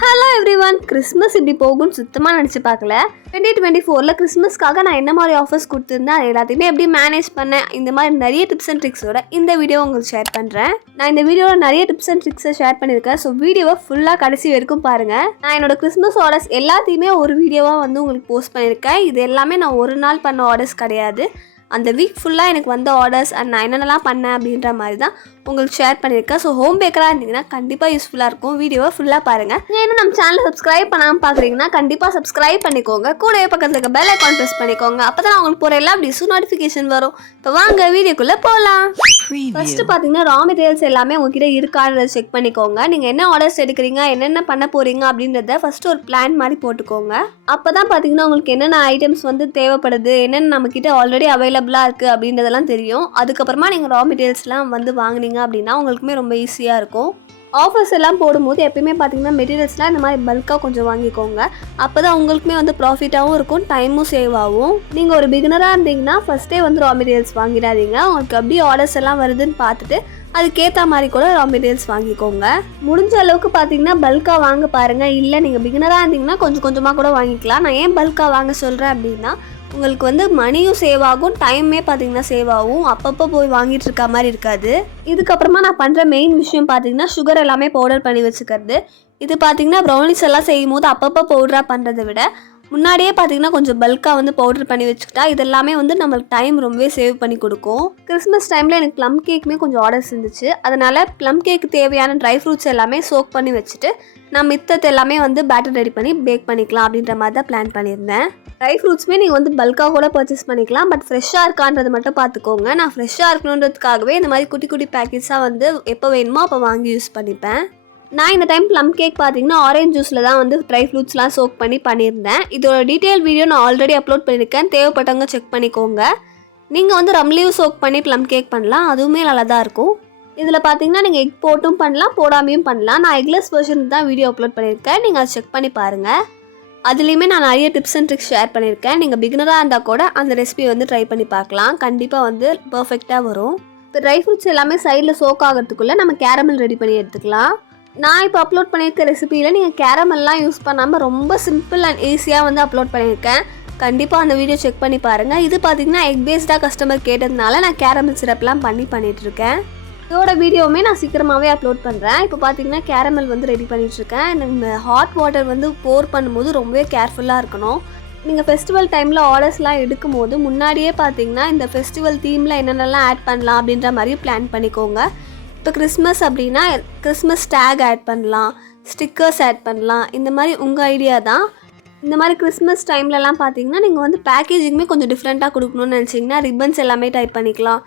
Hello everyone, Christmas இப்படி போகும்னு சுத்தமாக நினச்சி பார்க்கல. 2024 கிறிஸ்மஸ்க்காக நான் என்ன மாதிரி ஆஃபர்ஸ் கொடுத்துருந்தேன், அது எல்லாத்தையுமே எப்படி மேனேஜ் பண்ணேன், இந்த மாதிரி நிறைய டிப்ஸ் அண்ட் ட்ரிக்ஸோட இந்த வீடியோ உங்களுக்கு ஷேர் பண்ணுறேன். நான் இந்த வீடியோவில் நிறைய டிப்ஸ் அண்ட் ட்ரிக்ஸை ஷேர் பண்ணியிருக்கேன். ஸோ வீடியோவை ஃபுல்லாக கடைசி வரைக்கும் பாருங்கள். நான் என்னோட கிறிஸ்மஸ் ஆர்டர்ஸ் எல்லாத்தையுமே ஒரு வீடியோவாக வந்து உங்களுக்கு போஸ்ட் பண்ணியிருக்கேன். இது எல்லாமே நான் ஒரு நாள் பண்ண ஆர்டர்ஸ் கிடையாது. அந்த வீக் ஃபுல்லாக எனக்கு வந்த ஆர்டர்ஸ் அண்ட் நான் என்னென்னலாம் பண்ணேன் அப்படின்ற மாதிரி தான் உங்களுக்கு ஷேர் பண்ணியிருக்கேன். ஸோ ஹோம் பேக்கராக இருந்தீங்கன்னா கண்டிப்பாக யூஸ்ஃபுல்லாக இருக்கும். வீடியோவை ஃபுல்லாக பாருங்கள். இன்னும் நம்ம சேனலை சப்ஸ்கிரைப் பண்ணாமல் பார்க்குறீங்கன்னா கண்டிப்பாக சப்ஸ்கிரைப் பண்ணிக்கோங்க. கூடவே பக்கத்தில் இருக்க பெல் ஐகான் ப்ரெஸ் பண்ணிக்கோங்க. அப்போ தான் உங்களுக்கு போகிற எல்லா வீடியோஸும் நோட்டிஃபிகேஷன் வரும். இப்போ வாங்க வீடியோக்குள்ளே போகலாம். ஃபஸ்ட்டு பார்த்தீங்கன்னா ரா மெட்டீரியல்ஸ் எல்லாமே உங்ககிட்ட இருக்கான்றதை செக் பண்ணிக்கோங்க. நீங்கள் என்ன ஆர்டர்ஸ் எடுக்கிறீங்க, என்னென்ன பண்ண போகிறீங்க அப்படின்றத ஃபஸ்ட்டு ஒரு பிளான் மாதிரி போட்டுக்கோங்க. அப்போ தான் பார்த்தீங்கன்னா உங்களுக்கு என்னென்ன ஐட்டம்ஸ் வந்து தேவைப்படுது, என்னென்ன நம்மக்கிட்ட ஆல்ரெடி அவைலபிளாக இருக்குது அப்படின்றதெல்லாம் தெரியும். அதுக்கப்புறமா நீங்கள் ரா மெட்டீரியல்ஸ்லாம் வந்து வாங்கினீங்க அப்படின்னா உங்களுக்குமே ரொம்ப ஈஸியாக இருக்கும். ஆஃபர்ஸ் எல்லாம் போடும்போது எப்பயுமே பார்த்தீங்கன்னா மெட்டீரியல்ஸ்லாம் இந்த மாதிரி பல்காக கொஞ்சம் வாங்கிக்கோங்க. அப்போ தான் உங்களுக்குமே வந்து ப்ராஃபிட்டாகவும் இருக்கும், டைமும் சேவ் ஆகும். நீங்கள் ஒரு பிகினராக இருந்தீங்கன்னா ஃபஸ்ட்டே வந்து ரா மெட்டீரியல்ஸ் வாங்கிடாதீங்க. உங்களுக்கு எப்படி ஆர்டர்ஸ் எல்லாம் வருதுன்னு பார்த்துட்டு அதுக்கேற்ற மாதிரி கூட ரா மெட்டீரியல்ஸ் வாங்கிக்கோங்க. முடிஞ்ச அளவுக்கு பார்த்தீங்கன்னா பல்காக வாங்க பாருங்கள். இல்லை நீங்கள் பிகினராக இருந்தீங்கன்னா கொஞ்சம் கொஞ்சமாக கூட வாங்கிக்கலாம். நான் ஏன் பல்காக வாங்க சொல்கிறேன் அப்படின்னா உங்களுக்கு வந்து மணியும் சேவ் ஆகும், டைமே பார்த்தீங்கன்னா சேவ் ஆகும். அப்பப்போ போய் வாங்கிட்டு இருக்க மாதிரி இருக்காது. இதுக்கப்புறமா நான் பண்ணுற மெயின் விஷயம் பார்த்தீங்கன்னா சுகர் எல்லாமே பவுடர் பண்ணி வச்சுக்கிறது. இது பார்த்தீங்கன்னா ப்ரௌனிஸ் எல்லாம் செய்யும் போது அப்பப்போ பவுடராக பண்ணுறதை விட முன்னாடியே பார்த்தீங்கன்னா கொஞ்சம் பல்காக வந்து பவுடர் பண்ணி வச்சுக்கிட்டா இதெல்லாமே வந்து நம்மளுக்கு டைம் ரொம்பவே சேவ் பண்ணி கொடுக்கும். கிறிஸ்மஸ் டைமில் எனக்கு ப்ளம் கேக்குமே கொஞ்சம் ஆர்டர்ஸ் இருந்துச்சு. அதனால் ப்ளம் கேக்கு தேவையான ட்ரை ஃப்ரூட்ஸ் எல்லாமே சோக் பண்ணி வச்சுட்டு நான் மித்தத்தை எல்லாமே வந்து பேட்டர் ரெடி பண்ணி பேக் பண்ணிக்கலாம் அப்படின்ற மாதிரி தான் பிளான் பண்ணியிருந்தேன். ட்ரை ஃப்ரூட்ஸுமே நீங்கள் வந்து பல்காக கூட பர்ச்சேஸ் பண்ணிக்கலாம். பட் ஃப்ரெஷ்ஷாக இருக்கான்றது மட்டும் பார்த்துக்கோங்க. நான் ஃப்ரெஷ்ஷாக இருக்கணுன்றதுக்காகவே இந்த மாதிரி குட்டி குட்டி பேக்கெட்ஸாக வந்து எப்போ வேணுமோ அப்போ வாங்கி யூஸ் பண்ணிப்பேன். நான் இந்த டைம் ப்ளம் கேக் பார்த்தீங்கன்னா ஆரஞ்ச் ஜூஸில் தான் வந்து ட்ரை ஃப்ரூட்ஸ்லாம் சோக் பண்ணி பண்ணியிருந்தேன். இதோட டீட்டெயில் வீடியோ நான் ஆல்ரெடி அப்லோட் பண்ணியிருக்கேன். தேவைப்பட்டவங்க செக் பண்ணிக்கோங்க. நீங்கள் வந்து ரம்லீவ் சோக் பண்ணி ப்ளம் கேக் பண்ணலாம், அதுவுமே நல்லா தான் இருக்கும். இதில் பார்த்தீங்கன்னா நீங்கள் எக் போட்டும் பண்ணலாம், போடாமையும் பண்ணலாம். நான் எக்லெஸ் வெர்ஷன் தான் வீடியோ அப்லோட் பண்ணியிருக்கேன். நீங்கள் அதை செக் பண்ணி பாருங்கள். அதுலேயுமே நான் நிறைய டிப்ஸ் அண்ட் ட்ரிக்ஸ் ஷேர் பண்ணியிருக்கேன். நீங்கள் பிகினராக இருந்தால் கூட அந்த ரெசிபி வந்து ட்ரை பண்ணி பார்க்கலாம். கண்டிப்பாக வந்து பர்ஃபெக்டாக வரும். இப்போ ட்ரை ஃப்ரூட்ஸ் எல்லாமே சைடில் சோக் ஆகிறதுக்குள்ளே நம்ம கேரமல் ரெடி பண்ணி எடுத்துக்கலாம். நான் இப்போ அப்லோட் பண்ணியிருக்க ரெசிபியில் நீங்கள் கேரமெல்லாம் யூஸ் பண்ணாமல் ரொம்ப சிம்பிள் அண்ட் ஈஸியாக வந்து அப்லோட் பண்ணியிருக்கேன். கண்டிப்பாக அந்த வீடியோ செக் பண்ணி பாருங்கள். இது பார்த்தீங்கன்னா எக் பேஸ்டாக கஸ்டமர் கேட்டதுனால நான் கேரமல் சிரப்லாம் பண்ணிகிட்ருக்கேன். இதோட வீடியோவுமே நான் சீக்கிரமாகவே அப்லோட் பண்ணுறேன். இப்போ பார்த்தீங்கன்னா கேரமல் வந்து ரெடி பண்ணிகிட்ருக்கேன். இந்த ஹாட் வாட்டர் வந்து போர் பண்ணும்போது ரொம்பவே கேர்ஃபுல்லாக இருக்கணும். நீங்கள் ஃபெஸ்டிவல் டைமில் ஆர்டர்ஸ்லாம் எடுக்கும் போது முன்னாடியே பார்த்தீங்கன்னா இந்த ஃபெஸ்டிவல் தீமில் என்னென்னலாம் ஆட் பண்ணலாம் அப்படின்ற மாதிரி பிளான் பண்ணிக்கோங்க. இப்போ கிறிஸ்மஸ் அப்படின்னா கிறிஸ்மஸ் டேக் ஆட் பண்ணலாம், ஸ்டிக்கர்ஸ் ஆட் பண்ணலாம். இந்த மாதிரி உங்கள் ஐடியா தான். இந்த மாதிரி கிறிஸ்மஸ் டைம்லலாம் பார்த்தீங்கன்னா நீங்கள் வந்து பேக்கேஜிங்குமே கொஞ்சம் டிஃப்ரெண்ட்டாக கொடுக்கணும்னு நினச்சிங்கன்னா ரிப்பன்ஸ் எல்லாமே டைப் பண்ணிக்கலாம்.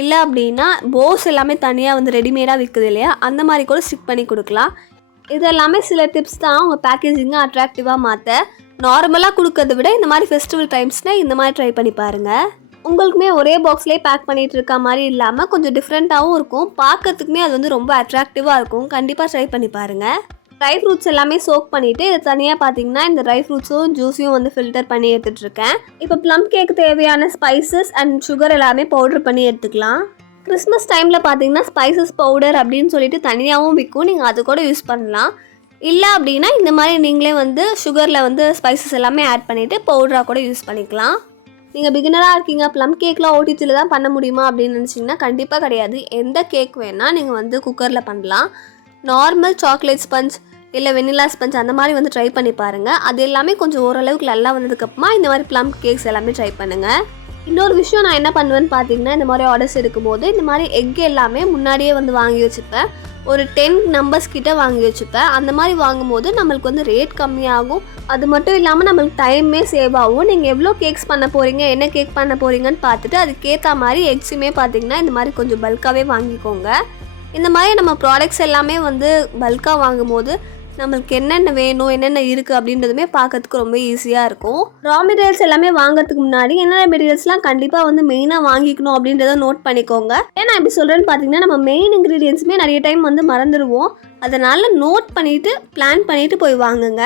இல்லை அப்படின்னா போஸ் எல்லாமே தனியாக வந்து ரெடிமேடாக விற்குது இல்லையா, அந்த மாதிரி கூட ஸ்டிக் பண்ணி கொடுக்கலாம். இது எல்லாமே சில டிப்ஸ் தான் உங்கள் பேக்கேஜிங்கை அட்ராக்டிவாக மாற்ற. நார்மலாக கொடுக்கறத விட இந்த மாதிரி ஃபெஸ்டிவல் டைம்ஸ்னால் இந்த மாதிரி ட்ரை பண்ணி பாருங்கள். உங்களுக்குமே ஒரே பாக்ஸ்லேயே பேக் பண்ணிகிட்டு இருக்க மாதிரி இல்லாமல் கொஞ்சம் டிஃப்ரெண்ட்டாகவும் இருக்கும். பார்க்கறதுக்குமே அது வந்து ரொம்ப அட்ராக்டிவாக இருக்கும். கண்டிப்பாக ட்ரை பண்ணி பாருங்கள். ட்ரை ஃப்ரூட்ஸ் எல்லாமே சோக் பண்ணிவிட்டு இது தனியாக பார்த்தீங்கன்னா இந்த ட்ரை ஃப்ரூட்ஸும் ஜூஸையும் வந்து ஃபில்டர் பண்ணி எடுத்துகிட்ருக்கேன். இப்போ ப்ளம் கேக்கு தேவையான ஸ்பைசஸ் அண்ட் சுகர் எல்லாமே பவுடர் பண்ணி எடுத்துக்கலாம். கிறிஸ்மஸ் டைமில் பார்த்தீங்கன்னா ஸ்பைசஸ் பவுடர் அப்படின்னு சொல்லிட்டு தனியாகவும் விற்கும். நீங்கள் அது கூட யூஸ் பண்ணலாம். இல்லை அப்படின்னா இந்த மாதிரி நீங்களே வந்து சுகரில் வந்து ஸ்பைசஸ் எல்லாமே ஆட் பண்ணிவிட்டு பவுடராக கூட யூஸ் பண்ணிக்கலாம். நீங்கள் பிகினராக இருக்கீங்க, ப்ளம் கேக்லாம் ஓடிஜியில் தான் பண்ண முடியுமா அப்படின்னு நினச்சிங்கன்னா கண்டிப்பாக கிடையாது. எந்த கேக் வேணால் நீங்கள் வந்து குக்கரில் பண்ணலாம். நார்மல் சாக்லேட் ஸ்பஞ்ச் இல்லை வெனிலா ஸ்பஞ்ச் அந்த மாதிரி வந்து ட்ரை பண்ணி பாருங்கள். அது எல்லாமே கொஞ்சம் ஓரளவுக்கு நல்லா வந்ததுக்கப்புறமா இந்த மாதிரி ப்ளம் கேக்ஸ் எல்லாமே ட்ரை பண்ணுங்கள். இன்னொரு விஷயம் நான் என்ன பண்ணுவேன்னு பார்த்தீங்கன்னா இந்த மாதிரி ஆர்டர்ஸ் எடுக்கும்போது இந்த மாதிரி எக் எல்லாமே முன்னாடியே வந்து வாங்கி வச்சுப்பேன். ஒரு 10 நம்பர்ஸ் கிட்ட வாங்கி வச்சுப்பேன். அந்த மாதிரி வாங்கும்போது நம்மளுக்கு வந்து ரேட் கம்மியாகும். அது மட்டும் இல்லாமல் நம்மளுக்கு டைமே சேவ் ஆகும். நீங்கள் எவ்வளோ கேக்ஸ் பண்ண போகிறீங்க, என்ன கேக் பண்ண போகிறீங்கன்னு பார்த்துட்டு அதுக்கேற்ற மாதிரி எக்ஸுமே பார்த்தீங்கன்னா இந்த மாதிரி கொஞ்சம் பல்காகவே வாங்கிக்கோங்க. இந்த மாதிரி நம்ம ப்ராடக்ட்ஸ் எல்லாமே வந்து பல்காக வாங்கும்போது நம்மளுக்கு என்னென்ன வேணும், என்னென்ன இருக்குது அப்படின்றதுமே பார்க்கறதுக்கு ரொம்ப ஈஸியாக இருக்கும். ரா மெட்டீரியல்ஸ் எல்லாமே வாங்குறதுக்கு முன்னாடி என்னென்ன மெட்டீரியல்ஸ்லாம் கண்டிப்பாக வந்து மெயினாக வாங்கிக்கணும் அப்படின்றத நோட் பண்ணிக்கோங்க. ஏன்னா எப்படி சொல்கிறேன்னு பார்த்தீங்கன்னா நம்ம மெயின் இன்க்ரீடியன்ஸுமே நிறைய டைம் வந்து மறந்துடுவோம். அதனால் நோட் பண்ணிவிட்டு பிளான் பண்ணிவிட்டு போய் வாங்குங்க.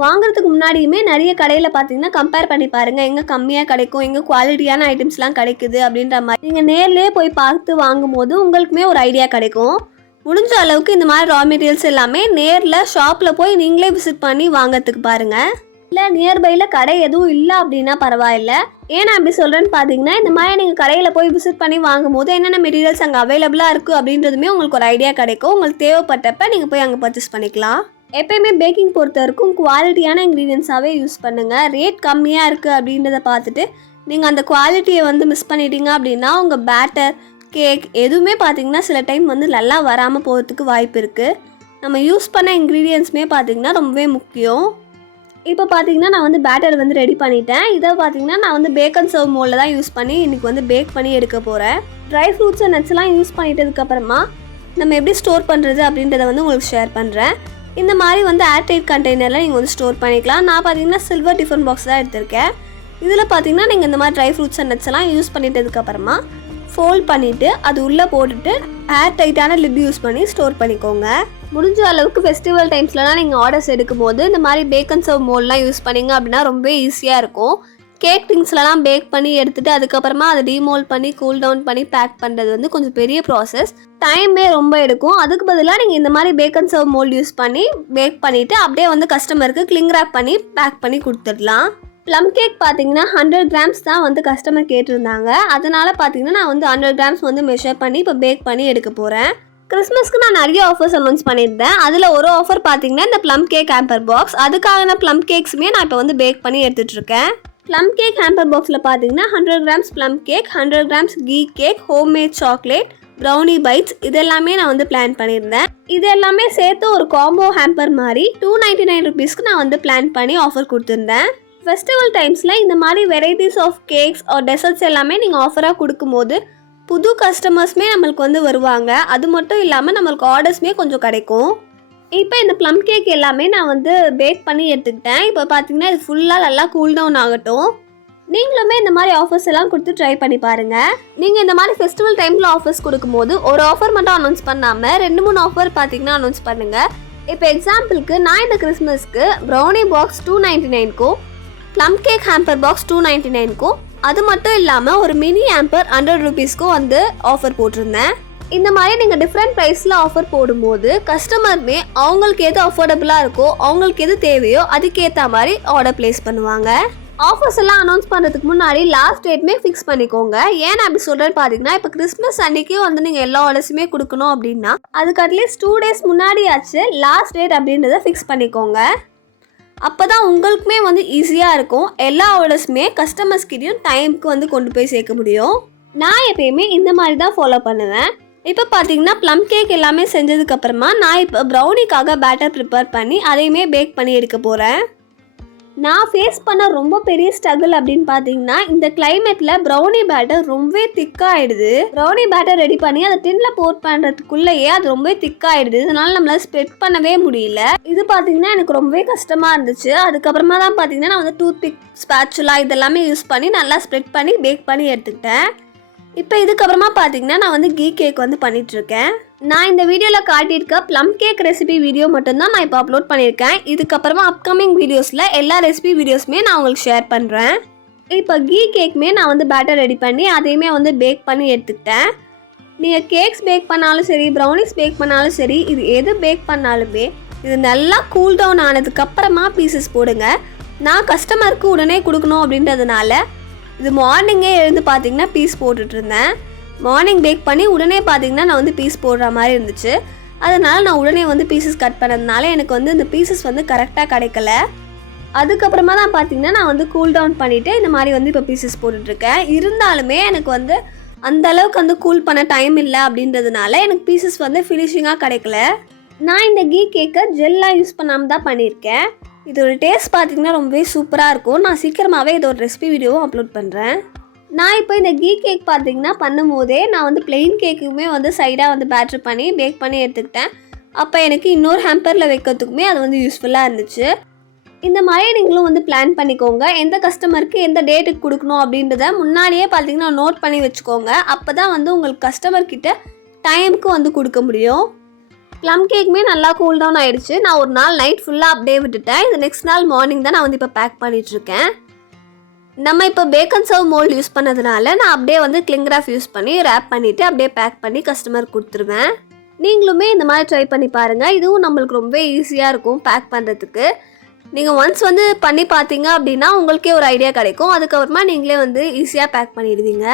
வாங்குறதுக்கு முன்னாடியுமே நிறைய கடையில் பார்த்தீங்கன்னா கம்பேர் பண்ணி பாருங்கள், எங்கே கம்மியாக கிடைக்கும், எங்கே குவாலிட்டியான ஐட்டம்ஸ்லாம் கிடைக்குது அப்படின்ற மாதிரி நீங்கள் நேர்லேயே போய் பார்த்து வாங்கும் போது உங்களுக்குமே ஒரு ஐடியா கிடைக்கும். முடிஞ்ச அளவுக்கு இந்த மாதிரி ரா மெட்டீரியல்ஸ் எல்லாமே நேரில் ஷாப்பில் போய் நீங்களே விசிட் பண்ணி வாங்கிறதுக்கு பாருங்கள். இல்லை நியர்பையில் கடை எதுவும் இல்லை அப்படின்னா பரவாயில்ல. ஏன்னா அப்படி சொல்கிறேன்னு பார்த்தீங்கன்னா இந்த மாதிரி நீங்கள் கடையில் போய் விசிட் பண்ணி வாங்கும் போது என்னென்ன மெட்டீரியல்ஸ் அங்கே அவைலபிளாக இருக்குது அப்படின்றதுமே உங்களுக்கு ஒரு ஐடியா கிடைக்கும். உங்களுக்கு தேவைப்பட்டப்ப நீங்கள் போய் அங்கே பர்ச்சேஸ் பண்ணிக்கலாம். எப்பயுமே பேக்கிங் பொறுத்த வரைக்கும் குவாலிட்டியான இன்க்ரீடியன்ஸாகவே யூஸ் பண்ணுங்கள். ரேட் கம்மியாக இருக்குது அப்படின்றத பார்த்துட்டு நீங்கள் அந்த குவாலிட்டியை வந்து மிஸ் பண்ணிட்டீங்க அப்படின்னா உங்கள் பேட்டர் கேக் எதுவுமே பார்த்தீங்கன்னா சில டைம் வந்து நல்லா வராமல் போகிறதுக்கு வாய்ப்பு இருக்குது. நம்ம யூஸ் பண்ண இன்க்ரீடியன்ஸுமே பார்த்தீங்கன்னா ரொம்பவே முக்கியம். இப்போ பார்த்தீங்கன்னா நான் வந்து பேட்டர் வந்து ரெடி பண்ணிட்டேன். இதை பார்த்தீங்கன்னா நான் வந்து பேக் அண்ட் சர்வ் மோல்டில் தான் யூஸ் பண்ணி இன்றைக்கி வந்து பேக் பண்ணி எடுக்க போகிறேன். ட்ரை ஃப்ரூட்ஸ் அண்ட் நட்ஸ்லாம் யூஸ் பண்ணிட்டதுக்கப்புறமா நம்ம எப்படி ஸ்டோர் பண்ணுறது அப்படின்றத வந்து உங்களுக்கு ஷேர் பண்ணுறேன். இந்த மாதிரி வந்து ஏர்டைட் கண்டெய்னரில் நீங்கள் வந்து ஸ்டோர் பண்ணிக்கலாம். நான் பார்த்தீங்கன்னா சில்வர் டிஃபன் பாக்ஸ் தான் எடுத்திருக்கேன். இதில் பார்த்தீங்கன்னா நீங்கள் இந்த மாதிரி ட்ரை ஃப்ரூட்ஸ் அண்ட் நட்ஸ் எல்லாம் யூஸ் பண்ணிட்டதுக்கப்புறமா ஃபோல்ட் பண்ணிவிட்டு அது உள்ளே போட்டுட்டு ஏர் டைட்டான லிட் யூஸ் பண்ணி ஸ்டோர் பண்ணிக்கோங்க. முடிஞ்ச அளவுக்கு ஃபெஸ்டிவல் டைம்ஸ்லாம் நீங்கள் ஆர்டர்ஸ் எடுக்கும் போது இந்த மாதிரி பேக் அண்ட் சர்வ் மோல்ட்லாம் யூஸ் பண்ணிங்க அப்படின்னா ரொம்ப ஈஸியாக இருக்கும். கேக் திங்ஸ்லாம் பேக் பண்ணி எடுத்துகிட்டு அதுக்கப்புறமா அதை டீமோல்ட் பண்ணி கூல் டவுன் பண்ணி பேக் பண்ணுறது வந்து கொஞ்சம் பெரிய ப்ராசஸ், டைமே ரொம்ப எடுக்கும். அதுக்கு பதிலாக நீங்கள் இந்த மாதிரி bake and serve mould use பண்ணி பேக் பண்ணிவிட்டு அப்படியே வந்து கஸ்டமருக்கு கிளிங் ரேப் பண்ணி பேக் பண்ணி கொடுத்துடலாம். ப்ளம் கேக் பார்த்தீங்கன்னா 100 கிராம்ஸ் தான் வந்து கஸ்டமர் கேட்டிருந்தாங்க. அதனால் பார்த்தீங்கன்னா நான் வந்து 100 கிராம்ஸ் வந்து மெஷர் பண்ணி இப்போ பேக் பண்ணி எடுக்க போகிறேன். கிறிஸ்மஸ்க்கு நான் நிறைய ஆஃபர்ஸ் அனௌன்ஸ் பண்ணியிருந்தேன். அதில் ஒரு ஆஃபர் பார்த்தீங்கன்னா இந்த ப்ளம் கேக் ஹேம்பர் பாக்ஸ். அதுக்கான ப்ளம் கேக்ஸுமே நான் இப்போ வந்து பேக் பண்ணி எடுத்துகிட்ருக்கேன். ப்ளம் கேக் ஹேம்பர் பாக்ஸில் பார்த்தீங்கன்னா 100 grams plum cake, 100 grams ghee cake, homemade chocolate, brownie bites இதெல்லாமே நான் வந்து பிளான் பண்ணியிருந்தேன். இது எல்லாமே சேர்த்து ஒரு காம்போ ஹேம்பர் மாதிரி 299 ருபீஸ்க்கு நான் வந்து பிளான் பண்ணி ஆஃபர் கொடுத்துருந்தேன். ஃபெஸ்டிவல் டைம்ஸில் இந்த மாதிரி varieties of cakes or desserts எல்லாமே நீங்கள் ஆஃபராக கொடுக்கும்போது புது கஸ்டமர்ஸுமே நம்மளுக்கு வந்து வருவாங்க. அது மட்டும் இல்லாமல் நம்மளுக்கு ஆர்டர்ஸுமே கொஞ்சம் கிடைக்கும். இப்போ இந்த ப்ளம் கேக் எல்லாமே நான் வந்து பேக் பண்ணி எடுத்துக்கிட்டேன். இப்போ பார்த்தீங்கன்னா இது ஃபுல்லாக நல்லா கூல் டவுன் ஆகட்டும். நீங்களுமே இந்த மாதிரி ஆஃபர்ஸ் எல்லாம் கொடுத்து ட்ரை பண்ணி பாருங்கள். நீங்கள் இந்த மாதிரி ஃபெஸ்டிவல் டைமில் ஆஃபர்ஸ் கொடுக்கும்போது ஒரு ஆஃபர் மட்டும் அனௌன்ஸ் பண்ணாமல் 2-3 ஆஃபர் பார்த்தீங்கன்னா அனௌன்ஸ் பண்ணுங்கள். இப்போ எக்ஸாம்பிளுக்கு நான் இந்த கிறிஸ்மஸ்க்கு ப்ரௌனி பாக்ஸ் 299க்கும் ப்ளம் கேக் ஹேம்பர் பாக்ஸ் 299க்கும் அது மட்டும் இல்லாமல் ஒரு மினி ஹேம்பர் 100 ருபீஸ்க்கும் வந்து ஆஃபர் போட்டிருந்தேன். இந்த மாதிரி நீங்கள் டிஃப்ரெண்ட் ப்ரைஸில் ஆஃபர் போடும்போது கஸ்டமருமே அவங்களுக்கு எது அஃபோர்டபுளாக இருக்கோ அவங்களுக்கு எது தேவையோ அதுக்கேற்ற மாதிரி ஆர்டர் ப்ளேஸ் பண்ணுவாங்க. ஆஃபர்ஸ் எல்லாம் அனௌன்ஸ் பண்ணுறதுக்கு முன்னாடி லாஸ்ட் டேட்மே ஃபிக்ஸ் பண்ணிக்கோங்க. ஏன் அப்படி சொல்கிறேன்னு பார்த்தீங்கன்னா இப்போ கிறிஸ்மஸ் அன்றைக்கே வந்து நீங்கள் எல்லா ஆர்டர்ஸுமே கொடுக்கணும் அப்படின்னா அதுக்கு அட்லீஸ்ட் 2 டேஸ் முன்னாடியாச்சு லாஸ்ட் டேட் அப்படின்றத ஃபிக்ஸ் பண்ணிக்கோங்க. அப்போ தான் உங்களுக்குமே வந்து ஈஸியாக இருக்கும். எல்லா ஆர்டர்ஸுமே கஸ்டமர்ஸ்கிட்டையும் டைமுக்கு வந்து கொண்டு போய் சேர்க்க முடியும். நான் எப்பயுமே இந்த மாதிரி தான் ஃபாலோ பண்ணுவேன். இப்போ பார்த்தீங்கன்னா ப்ளம் கேக் எல்லாமே செஞ்சதுக்கப்புறமா நான் இப்போ ப்ரௌனிக்காக பேட்டர் ப்ரிப்பேர் பண்ணி அதையுமே பேக் பண்ணி எடுக்க போகிறேன். நான் ஃபேஸ் பண்ண ரொம்ப பெரிய ஸ்ட்ரகிள் அப்படின்னு பார்த்தீங்கன்னா இந்த கிளைமேட்டில் ப்ரௌனி பேட்டர் ரொம்பவே திக்காகிடுது. ப்ரௌனி பேட்டர் ரெடி பண்ணி அதை டின்னில் போட் பண்ணுறதுக்குள்ளேயே அது ரொம்பவே திக்காகிடுது. இதனால் நம்மளால் ஸ்ப்ரெட் பண்ணவே முடியல. இது பார்த்தீங்கன்னா எனக்கு ரொம்பவே கஷ்டமாக இருந்துச்சு. அதுக்கப்புறமா தான் பார்த்தீங்கன்னா நான் வந்து டூத் பிக், ஸ்பேச்சுலா இதெல்லாமே யூஸ் பண்ணி நல்லா ஸ்ப்ரெட் பண்ணி பேக் பண்ணி எடுத்துக்கிட்டேன். இப்போ இதுக்கப்புறமா பார்த்தீங்கன்னா நான் வந்து கீ கேக் வந்து பண்ணிகிட்ருக்கேன். நான் இந்த வீடியோவில் காட்டியிருக்க ப்ளம் கேக் ரெசிபி வீடியோ மட்டும்தான் நான் இப்போ அப்லோட் பண்ணியிருக்கேன். இதுக்கப்புறமா அப்கமிங் வீடியோஸில் எல்லா ரெசிபி வீடியோஸுமே நான் உங்களுக்கு ஷேர் பண்ணுறேன். இப்போ கீ கேக்குமே நான் வந்து பேட்டர் ரெடி பண்ணி அதையுமே வந்து பேக் பண்ணி எடுத்துக்கிட்டேன். நீங்கள் கேக்ஸ் பேக் பண்ணாலும் சரி, ப்ரௌனிஸ் பேக் பண்ணாலும் சரி, இது எது பேக் பண்ணாலுமே இது நல்லா கூல் டவுன் ஆனதுக்கப்புறமா பீசஸ் போடுங்க. நான் கஸ்டமருக்கு உடனே கொடுக்கணும் அப்படின்றதுனால இது மார்னிங்கே எழுந்து பார்த்தீங்கன்னா பீஸ் போட்டுட்ருந்தேன். மார்னிங் பேக் பண்ணி உடனே பார்த்தீங்கன்னா நான் வந்து பீஸ் போடுற மாதிரி இருந்துச்சு. அதனால் நான் உடனே வந்து பீசஸ் கட் பண்ணதுனால எனக்கு வந்து இந்த பீசஸ் வந்து கரெக்டாக கிடைக்கல. அதுக்கப்புறமா தான் பார்த்தீங்கன்னா நான் வந்து கூல் டவுன் பண்ணிவிட்டு இந்த மாதிரி வந்து இப்போ பீசஸ் போட்டுட்ருக்கேன். இருந்தாலுமே எனக்கு வந்து அந்த அளவுக்கு வந்து கூல் பண்ண டைம் இல்லை அப்படின்றதுனால எனக்கு பீசஸ் வந்து ஃபினிஷிங்காக கிடைக்கல. நான் இந்த கீ கேக்கை ஜெல்லாக யூஸ் பண்ணாமல் தான் பண்ணியிருக்கேன். இதோட டேஸ்ட் பார்த்தீங்கன்னா ரொம்பவே சூப்பராக இருக்கும். நான் சீக்கிரமாகவே இதோட ரெசிபி வீடியோவும் அப்லோட் பண்ணுறேன். நான் இப்போ இந்த கீ கேக் பார்த்தீங்கன்னா பண்ணும்போதே நான் வந்து பிளெயின் கேக்குமே வந்து சைடாக வந்து பேட்டர் பண்ணி பேக் பண்ணி எடுத்துக்கிட்டேன். அப்போ எனக்கு இன்னொரு ஹேம்பரில் வைக்கிறதுக்குமே அது வந்து யூஸ்ஃபுல்லாக இருந்துச்சு. இந்த மாதிரி நீங்களும் வந்து பிளான் பண்ணிக்கோங்க. எந்த கஸ்டமருக்கு எந்த டேட்டுக்கு கொடுக்கணும் அப்படின்றத முன்னாடியே பார்த்தீங்கன்னா நோட் பண்ணி வச்சுக்கோங்க. அப்போ தான் வந்து உங்களுக்கு கஸ்டமர்கிட்ட டைமுக்கு வந்து கொடுக்க முடியும். ப்ளம் கேக்குமே நல்லா கூல் டவுன் ஆகிடுச்சு. நான் ஒரு நாள் நைட் ஃபுல்லாக அப்படியே விட்டுட்டேன். இது நெக்ஸ்ட் நாள் மார்னிங் தான் நான் வந்து இப்போ பேக் பண்ணிகிட்ருக்கேன். நம்ம இப்போ bake and serve mould use பண்ணதுனால நான் அப்படியே வந்து கிளிங் ராப் யூஸ் பண்ணி ரேப் பண்ணிவிட்டு அப்படியே பேக் பண்ணி கஸ்டமருக்கு கொடுத்துருவேன். நீங்களுமே இந்த மாதிரி ட்ரை பண்ணி பாருங்கள். இதுவும் நம்மளுக்கு ரொம்ப ஈஸியாக இருக்கும் பேக் பண்ணுறதுக்கு. நீங்கள் ஒன்ஸ் வந்து பண்ணி பார்த்தீங்க அப்படின்னா உங்களுக்கே ஒரு ஐடியா கிடைக்கும். அதுக்கப்புறமா நீங்களே வந்து ஈஸியாக பேக் பண்ணிடுவீங்க.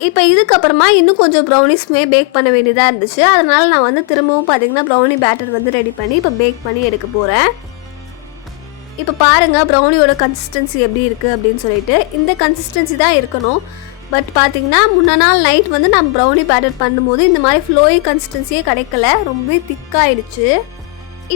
இப்போ இதுக்கப்புறமா இன்னும் கொஞ்சம் ப்ரௌனிஸ்மே பேக் பண்ண வேண்டியதாக இருந்துச்சு. அதனால் நான் வந்து திரும்பவும் பார்த்தீங்கன்னா ப்ரௌனி பேட்டர் வந்து ரெடி பண்ணி இப்போ பேக் பண்ணி எடுக்க போகிறேன். இப்போ பாருங்கள் ப்ரௌனியோட கன்சிஸ்டன்சி எப்படி இருக்குது அப்படின்னு சொல்லிட்டு. இந்த கன்சிஸ்டன்சி தான் இருக்கணும். பட் பார்த்தீங்கன்னா முன்ன நாள் நைட் வந்து நான் ப்ரௌனி பேட்டர் பண்ணும்போது இந்த மாதிரி ஃப்ளோயி கன்சிஸ்டன்சியே கிடைக்கல, ரொம்ப திக்காயிடுச்சு.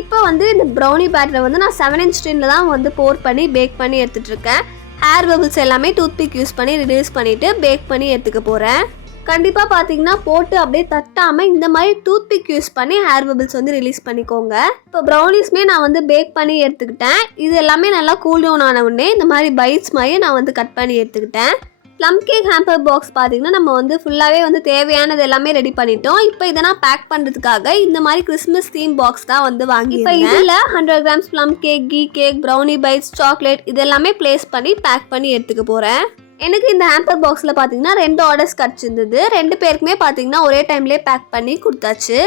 இப்போ வந்து இந்த ப்ரௌனி பேட்டரை வந்து நான் 7" டின்ல தான் வந்து போர் பண்ணி பேக் பண்ணி எடுத்துகிட்ருக்கேன். ஹேர் பபிள்ஸ் எல்லாமே டூத்பிக் யூஸ் பண்ணி ரிலீஸ் பண்ணிவிட்டு பேக் பண்ணி எடுத்துக்க போகிறேன். கண்டிப்பாக பார்த்தீங்கன்னா போட்டு அப்படியே தட்டாமல் இந்த மாதிரி டூத்பிக் யூஸ் பண்ணி ஹேர் பபிள்ஸ் வந்து ரிலீஸ் பண்ணிக்கோங்க. இப்போ ப்ரௌனிஸ்மே நான் வந்து பேக் பண்ணி எடுத்துக்கிட்டேன். இது எல்லாமே நல்லா கூல் டவுன் ஆன உடனே இந்த மாதிரி பைட்ஸ் மாதிரி நான் வந்து கட் பண்ணி எடுத்துக்கிட்டேன். ப்ளம் கேக் ஹேம்பர் பாக்ஸ் பார்த்தீங்கன்னா நம்ம வந்து ஃபுல்லாகவே வந்து தேவையானது எல்லாமே ரெடி பண்ணிட்டோம். இப்போ இதை நான் பேக் பண்ணுறதுக்காக இந்த மாதிரி கிறிஸ்மஸ் தீம் பாக்ஸ் தான் வந்து வாங்கி. இப்போ இதில் 100 grams plum cake, ghee cake, brownie bites, chocolate இதெல்லாமே ப்ளேஸ் பண்ணி பேக் பண்ணி எடுத்துக்க போகிறேன். எனக்கு இந்த ஹேம்பர் பாக்ஸில் பார்த்தீங்கன்னா 2 ஆர்டர்ஸ் கிடச்சிருந்தது. 2 பேருக்குமே பார்த்தீங்கன்னா ஒரே டைம்லேயே பேக் பண்ணி கொடுத்தாச்சு.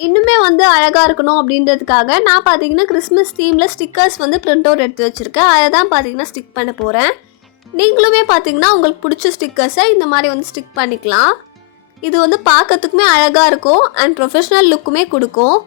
இன்னுமே வந்து அழகாக இருக்கணும் அப்படின்றதுக்காக நான் பார்த்தீங்கன்னா கிறிஸ்மஸ் தீமில் ஸ்டிக்கர்ஸ் வந்து பிரிண்ட் அவுட் எடுத்து வச்சுருக்கேன். அதை தான் பார்த்தீங்கன்னா ஸ்டிக் பண்ண போகிறேன். நீங்களுமே பார்த்தீங்கன்னா உங்களுக்கு பிடிச்ச ஸ்டிக்கர்ஸை இந்த மாதிரி வந்து ஸ்டிக் பண்ணிக்கலாம். இது வந்து பார்க்கறதுக்குமே அழகாக இருக்கும் அண்ட் ப்ரொஃபஷ்னல் லுக்குமே கொடுக்கும்.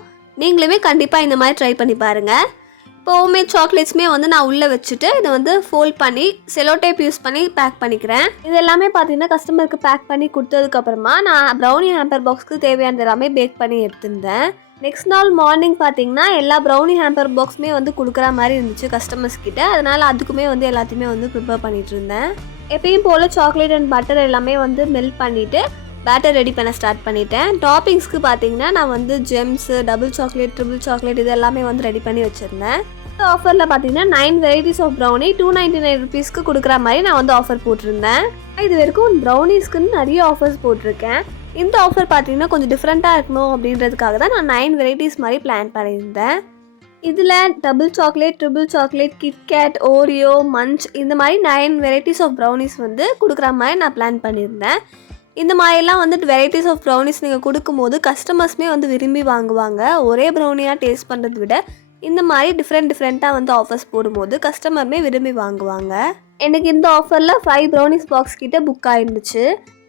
நீங்களுமே கண்டிப்பாக இந்த மாதிரி ட்ரை பண்ணி பாருங்கள். இப்போ ஹோம்மேட் சாக்லேட்ஸுமே வந்து நான் உள்ளே வச்சுட்டு இதை வந்து ஃபோல்ட் பண்ணி செலோ டேப் யூஸ் பண்ணி பேக் பண்ணிக்கிறேன். இது எல்லாமே பார்த்தீங்கன்னா கஸ்டமருக்கு பேக் பண்ணி கொடுத்ததுக்கப்புறமா நான் ப்ரௌனி ஹேம்பர் பாக்ஸ்க்கு தேவையானது எல்லாமே பேக் பண்ணி எடுத்திருந்தேன். நெக்ஸ்ட் நாள் மார்னிங் பார்த்தீங்கன்னா எல்லா ப்ரௌனி ஹேம்பர் பாக்ஸுமே வந்து கொடுக்குற மாதிரி இருந்துச்சு கஸ்டமர்ஸ் கிட்ட. அதனால் அதுக்குமே வந்து எல்லாத்தையுமே வந்து ப்ரிப்பேர் பண்ணிகிட்டு இருந்தேன். எப்பயும் போல் சாக்லேட் அண்ட் பட்டர் எல்லாமே வந்து மெல்ட் பண்ணிவிட்டு பேட்டர் ரெடி பண்ண ஸ்டார்ட் பண்ணிட்டேன். டாப்பிங்ஸ்க்கு பார்த்தீங்கன்னா நான் வந்து Gems, double chocolate, triple chocolate இது எல்லாமே வந்து ரெடி பண்ணி வச்சுருந்தேன். இந்த ஆஃபரில் பார்த்தீங்கன்னா 9 வெரைட்டிஸ் ஆஃப் ப்ரௌனி 299 ருபீஸ்க்கு கொடுக்குற மாதிரி நான் வந்து ஆஃபர் போட்டிருந்தேன். இது வரைக்கும் ப்ரௌனிஸ்க்குன்னு நிறைய ஆஃபர்ஸ் போட்டிருக்கேன். இந்த ஆஃபர் பார்த்தீங்கன்னா கொஞ்சம் டிஃப்ரெண்ட்டாக இருக்கணும் அப்படின்றதுக்காக தான் நான் 9 வெரைட்டிஸ் மாதிரி பிளான் பண்ணியிருந்தேன். இதில் double chocolate, triple chocolate, KitKat, Oreo, Manch இந்த மாதிரி 9 வெரைட்டிஸ் ஆஃப் ப்ரௌனிஸ் வந்து கொடுக்குற மாதிரி நான் பிளான் பண்ணியிருந்தேன். இந்த மாதிரிலாம் வந்துட்டு வெரைட்டிஸ் ஆஃப் ப்ரௌனிஸ் நீங்கள் கொடுக்கும்போது கஸ்டமர்ஸுமே வந்து விரும்பி வாங்குவாங்க. ஒரே ப்ரௌனியாக டேஸ்ட் பண்ணுறதை விட இந்த மாதிரி டிஃப்ரெண்ட்டாக வந்து ஆஃபர்ஸ் போடும்போது கஸ்டமருமே விரும்பி வாங்குவாங்க. எனக்கு இந்த ஆஃபரில் 5 ப்ரௌனிஸ் பாக்ஸ் கிட்ட புக் ஆகிருந்துச்சு.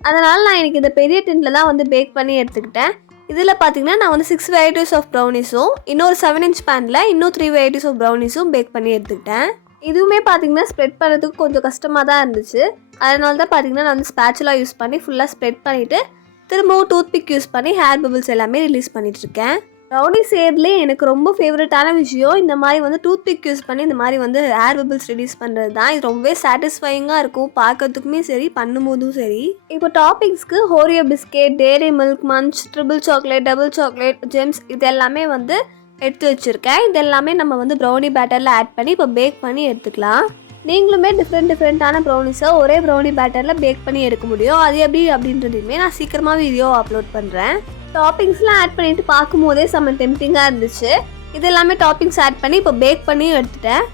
அதனால் நான் எனக்கு இந்த பெரிய டின்னில் தான் வந்து பேக் பண்ணி எடுத்துக்கிட்டேன். இதில் பார்த்தீங்கன்னா நான் வந்து 6 வெரைட்டிஸ் ஆஃப் ப்ரௌனிஸும் இன்னொரு 7" பேனில் இன்னும் 3 வெரைட்டிஸ் ஆஃப் ப்ரௌனிஸும் பேக் பண்ணி எடுத்துக்கிட்டேன். இதுவுமே பார்த்தீங்கன்னா ஸ்ப்ரெட் பண்ணுறதுக்கு கொஞ்சம் கஷ்டமாக தான் இருந்துச்சு. அதனால தான் பார்த்தீங்கன்னா நான் வந்து ஸ்பேச்சுலா யூஸ் பண்ணி ஃபுல்லாக ஸ்ப்ரெட் பண்ணிவிட்டு திரும்பவும் டூத்பிக் யூஸ் பண்ணி ஹேர் பபிள்ஸ் எல்லாமே ரிலீஸ் பண்ணிகிட்ருக்கேன். ப்ரௌனி செய்யறதுலேயே எனக்கு ரொம்ப ஃபேவரட்டான விஷயம் இந்த மாதிரி வந்து டூத்பிக் யூஸ் பண்ணி இந்த மாதிரி வந்து ஹேர் பபிள்ஸ் ரிலீஸ் பண்ணுறது தான். இது ரொம்பவே சாட்டிஸ்ஃபைங்காக இருக்கும் பார்க்கறதுக்குமே சரி, பண்ணும்போதும் சரி. இப்போ டாப்பிங்ஸ்க்கு Oreo biscuit, Dairy Milk, Munch, triple chocolate, double chocolate, Gems இது எல்லாமே வந்து எடுத்து வச்சுருக்கேன். இது எல்லாமே நம்ம வந்து ப்ரௌனி பேட்டரில் ஆட் பண்ணி இப்போ பேக் பண்ணி எடுத்துக்கலாம். நீங்களுமே டிஃப்ரெண்ட்டான ப்ரௌனிஸை ஒரே ப்ரௌனி பேட்டரில் பேக் பண்ணி எடுக்க முடியும். அது எப்படி அப்படின்றதுமே நான் சீக்கிரமாக வீடியோ அப்லோட் பண்ணுறேன். டாப்பிங்ஸ்லாம் ஆட் பண்ணிவிட்டு பார்க்கும்போதே செம்ம டெம்ப்டிங்காக இருந்துச்சு. இது எல்லாமே டாப்பிங்ஸ் ஆட் பண்ணி இப்போ பேக் பண்ணி எடுத்துட்டேன்.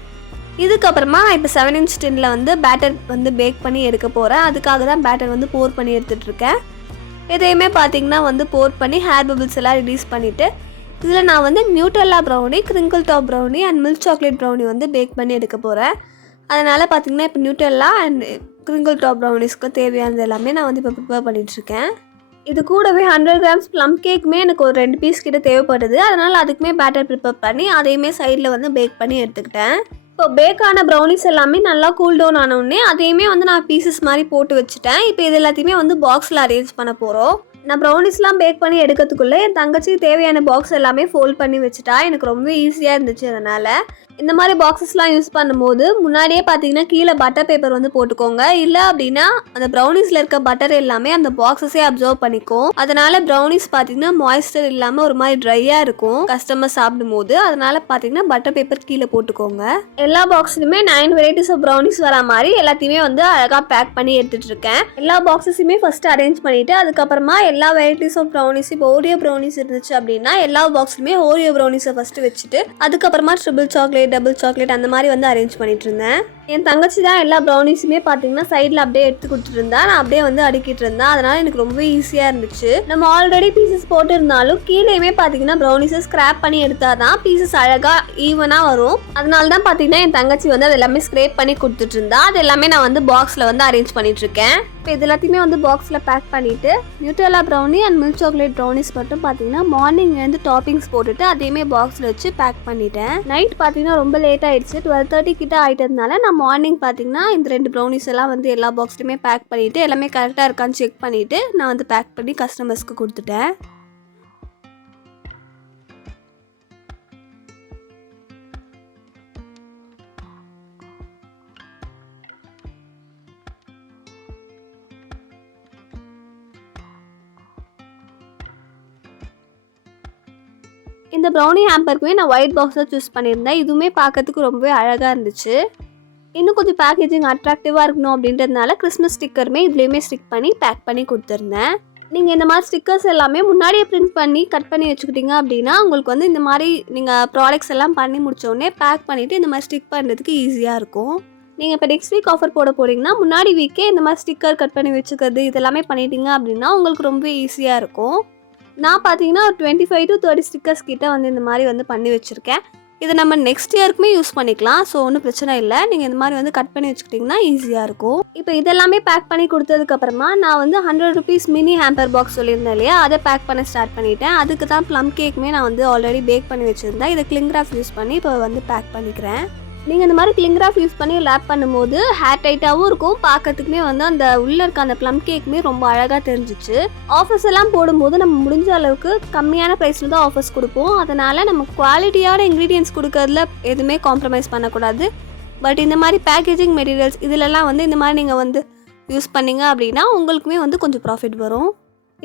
இதுக்கப்புறமா இப்போ 7" டின்னில் வந்து பேட்டர் வந்து பேக் பண்ணி எடுக்க போகிறேன். அதுக்காக தான் பேட்டர் வந்து போர் பண்ணி எடுத்துகிட்ருக்கேன். இதையுமே பார்த்தீங்கன்னா வந்து போர் பண்ணி ஹேர் பபிள்ஸ் எல்லாம் ரிலீஸ் பண்ணிவிட்டு இதில் நான் வந்து Nutrela brownie, crinkle top brownie and milk chocolate brownie வந்து பேக் பண்ணி எடுக்க போகிறேன். அதனால் பார்த்தீங்கன்னா இப்போ நியூட்ரெல்லா அண்ட் கிரிங்கிள் டாப் ப்ரௌனிஸ்க்கு தேவையானது எல்லாமே நான் வந்து இப்போ ப்ரிப்பேர் பண்ணிகிட்ருக்கேன். இது கூடவே 100 grams ப்ளம் கேக்குமே எனக்கு ஒரு 2 பீஸ் கிட்ட தேவைப்படுது. அதனால் அதுக்குமே பேட்டர் ப்ரிப்பேர் பண்ணி அதையுமே சைடில் வந்து பேக் பண்ணி எடுத்துக்கிட்டேன். இப்போ பேக்கான ப்ரௌனிஸ் எல்லாமே நல்லா கூல் டவுன் ஆனவுடனே அதையுமே வந்து நான் பீசஸ் மாதிரி போட்டு வச்சுட்டேன். இப்போ இது எல்லாத்தையுமே வந்து பாக்ஸில் அரேஞ்ச் பண்ண போகிறோம். நான் ப்ரௌனிஸ்லாம் பேக் பண்ணி எடுக்கிறதுக்குள்ளே என் தங்கச்சிக்கு தேவையான பாக்ஸ் எல்லாமே ஃபோல்ட் பண்ணி வச்சுட்டா. எனக்கு ரொம்ப ஈஸியாக இருந்துச்சு. அதனால் இந்த மாதிரி பாக்ஸஸ்லாம் யூஸ் பண்ணும்போது முன்னாடியே பார்த்தீங்கன்னா கீழே பட்டர் பேப்பர் வந்து போட்டுக்கோங்க. இல்லை அப்படின்னா அந்த ப்ரௌனிஸில் இருக்க பட்டர் எல்லாமே அந்த பாக்ஸஸே அப்சர்வ் பண்ணிக்கும். அதனால் ப்ரௌனிஸ் பார்த்தீங்கன்னா மாய்ஸ்டர் இல்லாமல் ஒரு மாதிரி ட்ரையாக இருக்கும் கஸ்டமர் சாப்பிடும்போது. அதனால் பார்த்தீங்கன்னா பட்டர் பேப்பர் கீழே போட்டுக்கோங்க. எல்லா பாக்ஸ்லையுமே 9 வெரைட்டிஸ் ஆஃப் ப்ரௌனிஸ் வர மாதிரி எல்லாத்தையுமே வந்து அழகாக பேக் பண்ணி எடுத்துகிட்டு இருக்கேன். எல்லா பாக்ஸஸுமே ஃபஸ்ட்டு அரேஞ்ச் பண்ணிவிட்டு அதுக்கப்புறமா எல்லா வெரைட்டிஸ் ஆஃப் ப்ரௌனிஸ் இப்போ ஓரியோ ப்ரௌனிஸ் இருந்துச்சு அப்படின்னா எல்லா பாக்ஸ்லையுமே ஓரியோ ப்ரௌனிஸை ஃபஸ்ட்டு வச்சுட்டு அதுக்கப்புறமா ட்ரிபிள் சாக்லேட், டபுள் சாக்லேட் அந்த மாதிரி வந்து அரேஞ்ச் பண்ணிட்டு இருந்தேன். என் தங்கச்சி தான் எல்லா ப்ரௌனிஸுமே பார்த்தீங்கன்னா சைடில் அப்படியே எடுத்து கொடுத்துருந்தா, நான் அப்படியே வந்து அடுக்கிட்டு இருந்தேன். அதனால் எனக்கு ரொம்ப ஈஸியாக இருந்துச்சு. நம்ம ஆல்ரெடி பீசஸ் போட்டிருந்தாலும் கீழேயுமே பார்த்தீங்கன்னா ப்ரௌனிஸை ஸ்க்ராப் பண்ணி எடுத்தால் தான் பீசஸ் அழகாக ஈவனாக வரும். அதனால தான் பார்த்தீங்கன்னா என் தங்கச்சி வந்து அது எல்லாமே ஸ்க்ரேப் பண்ணி கொடுத்துட்டு இருந்தா. அது எல்லாமே நான் வந்து பாக்ஸில் வந்து அரேஞ்ச் பண்ணிட்டு இருக்கேன். இப்போ இது எல்லாத்தையுமே வந்து பாக்ஸில் பேக் பண்ணிவிட்டு Nutrela brownie and milk chocolate brownies மட்டும் பார்த்தீங்கன்னா மார்னிங் வந்து டாப்பிங்ஸ் போட்டுட்டு அதையுமே பாக்ஸில் வச்சு பேக் பண்ணிட்டேன். நைட் பார்த்தீங்கன்னா ரொம்ப லேட் ஆயிடுச்சு. 12:30 கிட்ட ஆகிட்டதுனால நான் மார்னிங் பார்த்தீங்கன்னா இந்த 2 ப்ரௌனிஸ் எல்லாம் வந்து எல்லா பாக்ஸ்லையுமே பேக் பண்ணிவிட்டு எல்லாமே கரெக்டாக இருக்கான்னு செக் பண்ணிவிட்டு நான் வந்து பேக் பண்ணி கஸ்டமர்ஸ்க்கு கொடுத்துட்டேன். இந்த ப்ரௌனி ஹேம்பருக்குமே நான் ஒயிட் பாக்ஸை சூஸ் பண்ணியிருந்தேன். இதுவுமே பார்க்கறதுக்கு ரொம்பவே அழகாக இருந்துச்சு. இன்னும் கொஞ்சம் பேக்கேஜிங் அட்ராக்டிவாக இருக்கணும் அப்படின்றதுனால கிறிஸ்மஸ் ஸ்டிக்கருமே இதுலேயுமே ஸ்டிக் பண்ணி பேக் பண்ணி கொடுத்துருந்தேன். நீங்கள் இந்த மாதிரி ஸ்டிக்கர்ஸ் எல்லாமே முன்னாடியே பிரிண்ட் பண்ணி கட் பண்ணி வச்சுக்கிட்டீங்க அப்படின்னா உங்களுக்கு வந்து இந்த மாதிரி நீங்கள் ப்ராடக்ட்ஸ் எல்லாம் பண்ணி முடித்தோடனே பேக் பண்ணிவிட்டு இந்த மாதிரி ஸ்டிக் பண்ணுறதுக்கு ஈஸியாக இருக்கும். நீங்கள் இப்போ நெக்ஸ்ட் வீக் ஆஃபர் போட போகிறீங்கன்னா முன்னாடி வீக்கே இந்த மாதிரி ஸ்டிக்கர் கட் பண்ணி வச்சுக்கிறது இதெல்லாமே பண்ணிட்டீங்க அப்படின்னா உங்களுக்கு ரொம்ப ஈஸியாக இருக்கும். நான் பார்த்தீங்கன்னா ஒரு 25 to 30 ஸ்டிக்கர்ஸ் கிட்ட வந்து இந்த மாதிரி வந்து பண்ணி வச்சுருக்கேன். இதை நம்ம நெக்ஸ்ட் இயருக்குமே யூஸ் பண்ணிக்கலாம். ஸோ ஒன்றும் பிரச்சனை இல்லை. நீங்கள் இந்த மாதிரி வந்து கட் பண்ணி வச்சுக்கிட்டிங்கன்னா ஈஸியாக இருக்கும். இப்போ இதெல்லாமே பேக் பண்ணி கொடுத்ததுக்கப்புறமா நான் வந்து 100 rupees மினி ஹேம்பர் பாக்ஸ் சொல்லியிருந்தேன் இல்லையா, அதை பேக் பண்ண ஸ்டார்ட் பண்ணிட்டேன். அதுக்கு தான் ப்ளம் கேக்குமே நான் வந்து ஆல்ரெடி பேக் பண்ணி வச்சுருந்தேன். இதை கிளிங் ராப் யூஸ் பண்ணி இப்போ வந்து பேக் பண்ணிக்கிறேன். நீங்கள் இந்த மாதிரி கிளிங் ராப் யூஸ் பண்ணி லேப் பண்ணும்போது ஹேர் டைட்டாகவும் இருக்கும். பார்க்கறதுக்குமே வந்து அந்த உள்ளே இருக்க அந்த ப்ளம் கேக்குமே ரொம்ப அழகாக தெரிஞ்சிச்சு. ஆஃபர்ஸ் எல்லாம் போடும்போது நம்ம முடிஞ்ச அளவுக்கு கம்மியான ப்ரைஸில் தான் ஆஃபர்ஸ் கொடுப்போம். அதனால் நம்ம குவாலிட்டியான இன்க்ரீடியன்ட்ஸ் கொடுக்கறதுல எதுவுமே காம்ப்ரமைஸ் பண்ணக்கூடாது. பட் இந்த மாதிரி பேக்கேஜிங் மெட்டீரியல்ஸ் இதிலெல்லாம் வந்து இந்த மாதிரி நீங்கள் வந்து யூஸ் பண்ணிங்க அப்படின்னா உங்களுக்குமே வந்து கொஞ்சம் ப்ராஃபிட் வரும்.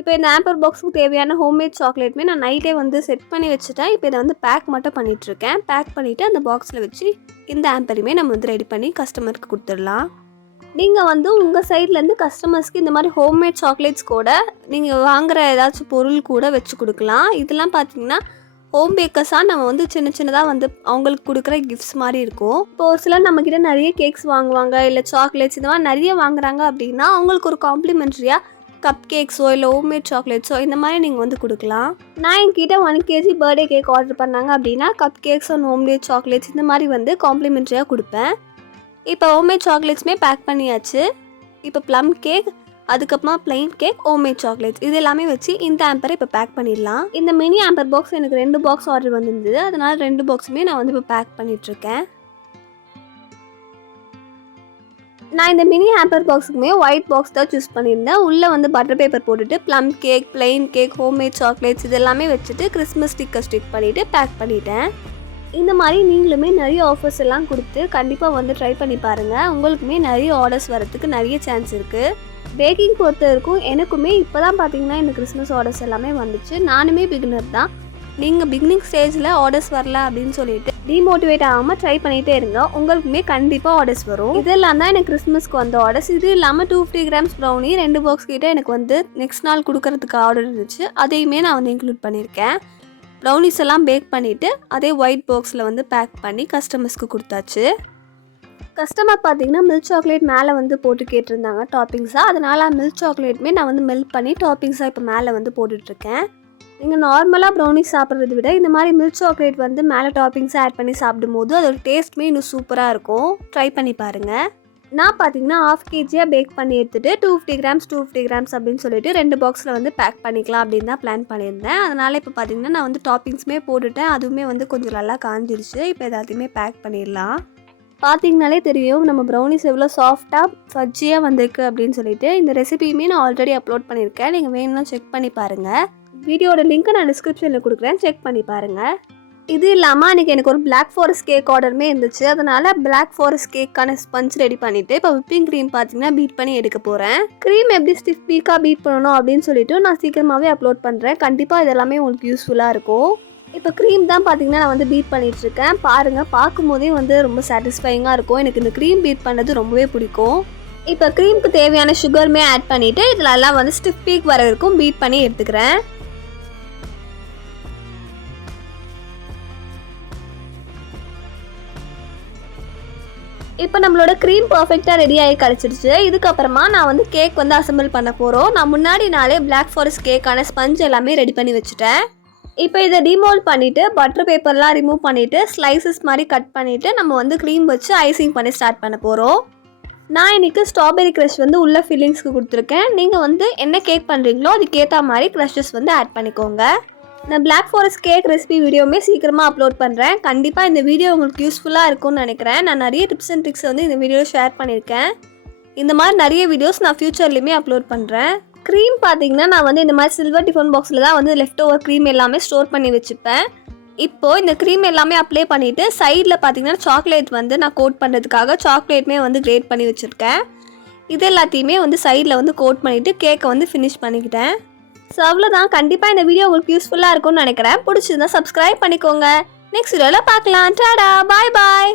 இப்போ இந்த ஹேம்பர் பாக்ஸுக்கு தேவையான ஹோம்மேட் சாக்லேட்டுமே நான் நைட்டே வந்து செட் பண்ணி வச்சுட்டேன். இப்போ இதை வந்து பேக் மட்டும் பண்ணிகிட்ருக்கேன். பேக் பண்ணிவிட்டு அந்த பாக்ஸில் வச்சு இந்த ஹேம்பரையுமே நம்ம வந்து ரெடி பண்ணி கஸ்டமருக்கு கொடுத்துடலாம். நீங்கள் வந்து உங்கள் சைட்லேருந்து கஸ்டமர்ஸ்க்கு இந்த மாதிரி ஹோம்மேட் சாக்லேட்ஸ் கூட நீங்கள் வாங்குகிற ஏதாச்சும் பொருள் கூட வச்சு கொடுக்கலாம். இதெல்லாம் பார்த்தீங்கன்னா ஹோம் பேக்கர்ஸாக நம்ம வந்து சின்ன சின்னதாக வந்து அவங்களுக்கு கொடுக்குற கிஃப்ட்ஸ் மாதிரி இருக்கும். இப்போ ஒரு சிலர் நம்மக்கிட்ட நிறைய கேக்ஸ் வாங்குவாங்க, இல்லை சாக்லேட்ஸ் இந்த மாதிரி நிறைய வாங்குறாங்க அப்படின்னா அவங்களுக்கு ஒரு காம்ப்ளிமெண்ட்ரியாக கப் கேக்ஸோ இல்லை ஹோம்மேட் சாக்லேட்ஸோ இந்த மாதிரி நீங்கள் வந்து கொடுக்கலாம். நான் என்கிட்ட 1 kg பர்த்டே கேக் ஆர்டர் பண்ணாங்க அப்படின்னா cup cakes and homemade chocolates இந்த மாதிரி வந்து காம்ப்ளிமெண்ட்ரியாக கொடுப்பேன். இப்போ ஹோம்மேட் சாக்லேட்ஸுமே பேக் பண்ணியாச்சு. இப்போ ப்ளம் கேக், அதுக்கப்புறமா பிளைன் கேக், ஹோம்மேட் சாக்லேட்ஸ் இது எல்லாமே வச்சு இந்த ஹேம்பரை இப்போ பேக் பண்ணிடலாம். இந்த மினி ஹேம்பர் பாக்ஸ் எனக்கு 2 பாக்ஸ் ஆர்டர் வந்திருந்தது. அதனால் 2 பாக்ஸுமே நான் வந்து இப்போ பேக் பண்ணிகிட்ருக்கேன். நான் இந்த மினி ஹேம்பர் பாக்ஸுக்குமே ஒயிட் பாக்ஸ் தான் சூஸ் பண்ணியிருந்தேன். உள்ளே வந்து பட்டர் பேப்பர் போட்டுட்டு plum cake, plain cake, homemade chocolates இது எல்லாமே வச்சுட்டு கிறிஸ்மஸ் ஸ்டிக்கர் ஸ்டிக் பண்ணிவிட்டு பேக் பண்ணிட்டேன். இந்த மாதிரி நீங்களுமே நிறைய ஆஃபர்ஸ் எல்லாம் கொடுத்து கண்டிப்பாக வந்து ட்ரை பண்ணி பாருங்கள். உங்களுக்குமே நிறைய ஆர்டர்ஸ் வரதுக்கு நிறைய சான்ஸ் இருக்குது. பேக்கிங் பொறுத்த வரைக்கும் எனக்குமே இப்போ தான் பார்த்தீங்கன்னா இந்த கிறிஸ்மஸ் ஆர்டர்ஸ் எல்லாமே வந்துச்சு. நானுமே பிகினர் தான். நீங்கள் பிகினிங் ஸ்டேஜில் ஆர்டர்ஸ் வரல அப்படின்னு சொல்லிட்டு டிமோட்டிவேட் ஆகாமல் ட்ரை பண்ணிகிட்டே இருங்க. உங்களுக்குமே கண்டிப்பாக ஆர்டர்ஸ் வரும். இதெல்லாம் தான் எனக்கு கிறிஸ்மஸ்க்கு வந்த ஆர்டர்ஸ். இது இல்லாமல் 250 grams ப்ரௌனி 2 பாக்ஸ் கிட்ட எனக்கு வந்து நெக்ஸ்ட் நாள் கொடுக்கறதுக்கு ஆர்டர் இருந்துச்சு. அதையுமே நான் வந்து இன்க்ளூட் பண்ணியிருக்கேன். ப்ரௌனிஸ் எல்லாம் பேக் பண்ணிவிட்டு அதே ஒயிட் பாக்ஸில் வந்து பேக் பண்ணி கஸ்டமர்ஸ்க்கு கொடுத்தாச்சு. கஸ்டமர் பார்த்தீங்கன்னா மில்க் சாக்லேட் மேலே வந்து போட்டு கேட்டிருந்தாங்க டாப்பிங்ஸாக. அதனால் மில்க் சாக்லேட்டுமே நான் வந்து மெல்ட் பண்ணி டாப்பிங்ஸாக இப்போ மேலே வந்து போட்டுட்ருக்கேன். நீங்கள் நார்மலாக ப்ரௌனிஸ் சாப்பிட்றத விட இந்த மாதிரி மில்க் சாக்லேட் வந்து மேலே டாப்பிங்ஸை ஆட் பண்ணி சாப்பிடும்போது அதோட டேஸ்ட்டுமே இன்னும் சூப்பராக இருக்கும். ட்ரை பண்ணி பாருங்கள். நான் பார்த்தீங்கன்னா 1/2 kg பேக் பண்ணி எடுத்துகிட்டு 250 grams அப்படின்னு சொல்லிட்டு 2 பாக்ஸில் வந்து பேக் பண்ணிக்கலாம் அப்படின்னு தான் பிளான் பண்ணியிருந்தேன். அதனால் இப்போ பார்த்தீங்கன்னா நான் வந்து டாப்பிங்ஸுமே போட்டுட்டேன். அதுவுமே வந்து கொஞ்சம் நல்லா காஞ்சிருச்சு. இப்போ எல்லாத்தையுமே பேக் பண்ணிடலாம். பார்த்தீங்கனாலே தெரியும் நம்ம ப்ரௌனிஸ் எவ்வளோ சாஃப்டாக ஃபஜ்ஜியாக வந்திருக்கு அப்படின்னு சொல்லிட்டு. இந்த ரெசிபியுமே நான் ஆல்ரெடி அப்லோட் பண்ணியிருக்கேன். நீங்கள் வேணும்னா செக் பண்ணி பாருங்கள். வீடியோட லிங்க்கை நான் டிஸ்கிரிப்ஷனில் கொடுக்குறேன், செக் பண்ணி பாருங்கள். இது இல்லாமல் அன்றைக்கி எனக்கு ஒரு பிளாக் ஃபாரஸ்ட் கேக் ஆர்டருமே இருந்துச்சு. அதனால் பிளாக் ஃபாரஸ்ட் கேக்கான ஸ்பஞ்ச் ரெடி பண்ணிவிட்டு இப்போ விப்பிங் க்ரீம் பார்த்தீங்கன்னா பீட் பண்ணி எடுக்க போகிறேன். க்ரீம் எப்படி ஸ்டிஃப் பீக்காக பீட் பண்ணணும் அப்படின்னு சொல்லிட்டு நான் சீக்கிரமாகவே அப்லோட் பண்ணுறேன். கண்டிப்பாக இதெல்லாமே உங்களுக்கு யூஸ்ஃபுல்லாக இருக்கும். இப்போ க்ரீம் தான் பார்த்தீங்கன்னா நான் வந்து பீட் பண்ணிகிட்ருக்கேன். பாருங்கள், பார்க்கும்போதே வந்து ரொம்ப சாட்டிஸ்ஃபைங்காக இருக்கும். எனக்கு இந்த க்ரீம் பீட் பண்ணுறது ரொம்பவே பிடிக்கும். இப்போ க்ரீமுக்கு தேவையான சுகருமே ஆட் பண்ணிவிட்டு இதில் எல்லாம் வந்து ஸ்டிஃப் பீக் வர வரைக்கும் பீட் பண்ணி எடுத்துக்கிறேன். இப்போ நம்மளோட க்ரீம் பர்ஃபெக்டாக ரெடி ஆகி கிடச்சிருச்சு. இதுக்கப்புறமா நான் வந்து கேக் வந்து அசம்பிள் பண்ண போகிறோம். நான் முன்னாடி நாளே பிளாக் ஃபாரஸ்ட் கேக்கான ஸ்பஞ்ச் எல்லாமே ரெடி பண்ணி வச்சுட்டேன். இப்போ இதை டிமோல்ட் பண்ணிவிட்டு பட்டர் பேப்பர்லாம் ரிமூவ் பண்ணிவிட்டு ஸ்லைசஸ் மாதிரி கட் பண்ணிவிட்டு நம்ம வந்து க்ரீம் வச்சு ஐசிங் பண்ணி ஸ்டார்ட் பண்ண போகிறோம். நான் இன்றைக்கி ஸ்ட்ராபெரி க்ரஷ் வந்து உள்ள ஃபில்லிங்ஸ்க்கு கொடுத்துருக்கேன். நீங்கள் வந்து என்ன கேக் பண்ணுறீங்களோ அதுக்கேற்ற மாதிரி க்ரஷஸ் வந்து ஆட் பண்ணிக்கோங்க. நான் பிளாக் ஃபாரஸ்ட் கேக் ரெசிபி வீடியோவுமே சீக்கிரமாக அப்லோட் பண்ணுறேன். கண்டிப்பாக இந்த வீடியோ உங்களுக்கு யூஸ்ஃபுல்லாக இருக்கும்னு நினைக்கிறேன். நான் நிறைய டிப்ஸ் அண்ட் ட்ரிக்ஸ் வந்து இந்த வீடியோவில் ஷேர் பண்ணியிருக்கேன். இந்த மாதிரி நிறைய வீடியோஸ் நான் ஃப்யூச்சர்லேயுமே அப்லோட் பண்ணுறேன். க்ரீம் பார்த்தீங்கன்னா நான் வந்து இந்த மாதிரி சில்வர் டிஃபன் பாக்ஸில் தான் வந்து லெஃப்ட் ஓவர் க்ரீம் எல்லாமே ஸ்டோர் பண்ணி வச்சுப்பேன். இப்போது இந்த க்ரீம் எல்லாமே அப்ளை பண்ணிவிட்டு சைடில் பார்த்தீங்கன்னா சாக்லேட் வந்து நான் கோட் பண்ணுறதுக்காக சாக்லேட்டுமே வந்து கிரேட் பண்ணி வச்சுருக்கேன். இது எல்லாத்தையுமே வந்து சைடில் வந்து கோட் பண்ணிவிட்டு கேக்கை வந்து ஃபினிஷ் பண்ணிக்கிட்டேன். ஸோ அவ்வளோதான். கண்டிப்பாக இந்த வீடியோ உங்களுக்கு யூஸ்ஃபுல்லாக இருக்கும்னு நினைக்கிறேன். பிடிச்சிருந்தா சப்ஸ்கிரைப் பண்ணிக்கோங்க. நெக்ஸ்ட் வீடியோவில் பார்க்கலாம். டாடா, பாய் பாய்.